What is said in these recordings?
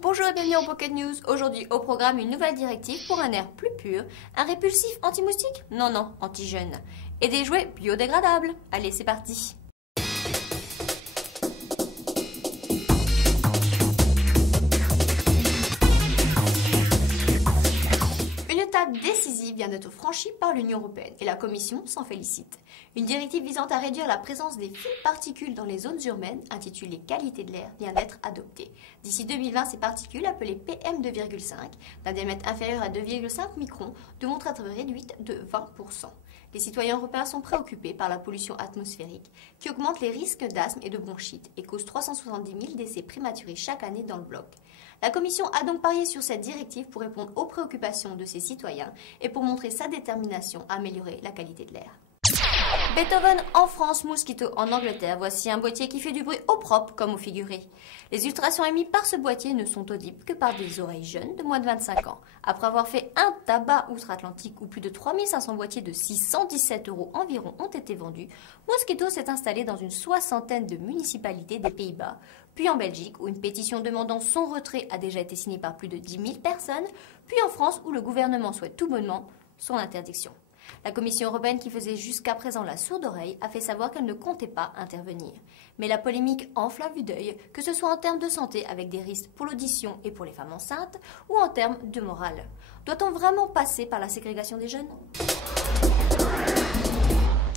Bonjour et bienvenue en Pocket News. Aujourd'hui au programme une nouvelle directive pour un air plus pur, un répulsif anti-moustique, non, anti-jeune, et des jouets biodégradables. Allez, c'est parti. Une étape décisive vient d'être franchie par l'Union européenne et la Commission s'en félicite. Une directive visant à réduire la présence des fines particules dans les zones urbaines, intitulée Qualité de l'air, vient d'être adoptée. D'ici 2020, ces particules, appelées PM2,5, d'un diamètre inférieur à 2,5 microns, devront être réduites de 20%. Les citoyens européens sont préoccupés par la pollution atmosphérique qui augmente les risques d'asthme et de bronchite et cause 370 000 décès prématurés chaque année dans le bloc. La Commission a donc parié sur cette directive pour répondre aux préoccupations de ses citoyens et pour montrer sa détermination à améliorer la qualité de l'air. Beethoven en France, Mosquito en Angleterre, voici un boîtier qui fait du bruit au propre comme au figuré. Les ultrasons émis par ce boîtier ne sont audibles que par des oreilles jeunes de moins de 25 ans. Après avoir fait un tabac outre-Atlantique où plus de 3500 boîtiers de 617 € environ ont été vendus, Mosquito s'est installé dans une soixantaine de municipalités des Pays-Bas, puis en Belgique où une pétition demandant son retrait a déjà été signée par plus de 10 000 personnes, puis en France où le gouvernement souhaite tout bonnement son interdiction. La Commission européenne, qui faisait jusqu'à présent la sourde oreille, a fait savoir qu'elle ne comptait pas intervenir. Mais la polémique enfle à vue d'œil, que ce soit en termes de santé avec des risques pour l'audition et pour les femmes enceintes, ou en termes de morale. Doit-on vraiment passer par la ségrégation des jeunes ?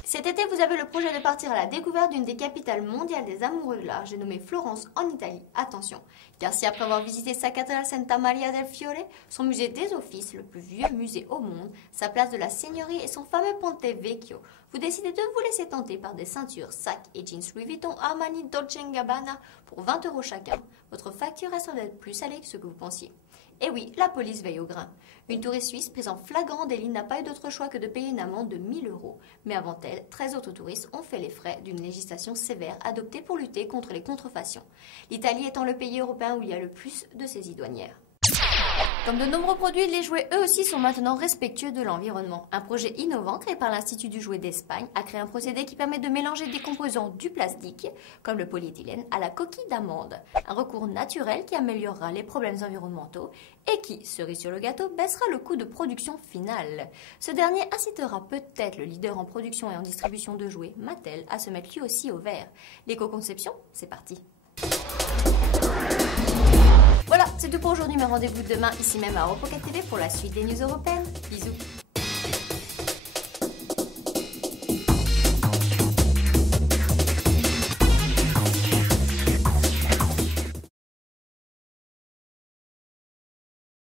Cet été, vous avez le projet de partir à la découverte d'une des capitales mondiales des amoureux de l'art, j'ai nommé Florence en Italie. Attention, car si après avoir visité sa cathédrale Santa Maria del Fiore, son musée des Offices, le plus vieux musée au monde, sa place de la Seigneurie et son fameux Ponte Vecchio, vous décidez de vous laisser tenter par des ceintures, sacs et jeans Louis Vuitton, Armani, Dolce & Gabbana pour 20 € chacun, votre facture reste d'être plus salée que ce que vous pensiez. Et oui, la police veille au grain. Une touriste suisse prise en flagrant délit n'a pas eu d'autre choix que de payer une amende de 1 000 €. Mais avant elle, 13 autres touristes ont fait les frais d'une législation sévère adoptée pour lutter contre les contrefaçons. L'Italie étant le pays européen où il y a le plus de saisies douanières. Comme de nombreux produits, les jouets eux aussi sont maintenant respectueux de l'environnement. Un projet innovant créé par l'Institut du jouet d'Espagne a créé un procédé qui permet de mélanger des composants du plastique, comme le polyéthylène, à la coquille d'amande. Un recours naturel qui améliorera les problèmes environnementaux et qui, cerise sur le gâteau, baissera le coût de production final. Ce dernier incitera peut-être le leader en production et en distribution de jouets, Mattel, à se mettre lui aussi au vert. L'éco-conception, c'est parti. Voilà, c'est tout pour aujourd'hui, mais rendez-vous demain ici même à Europocket TV pour la suite des news européennes. Bisous.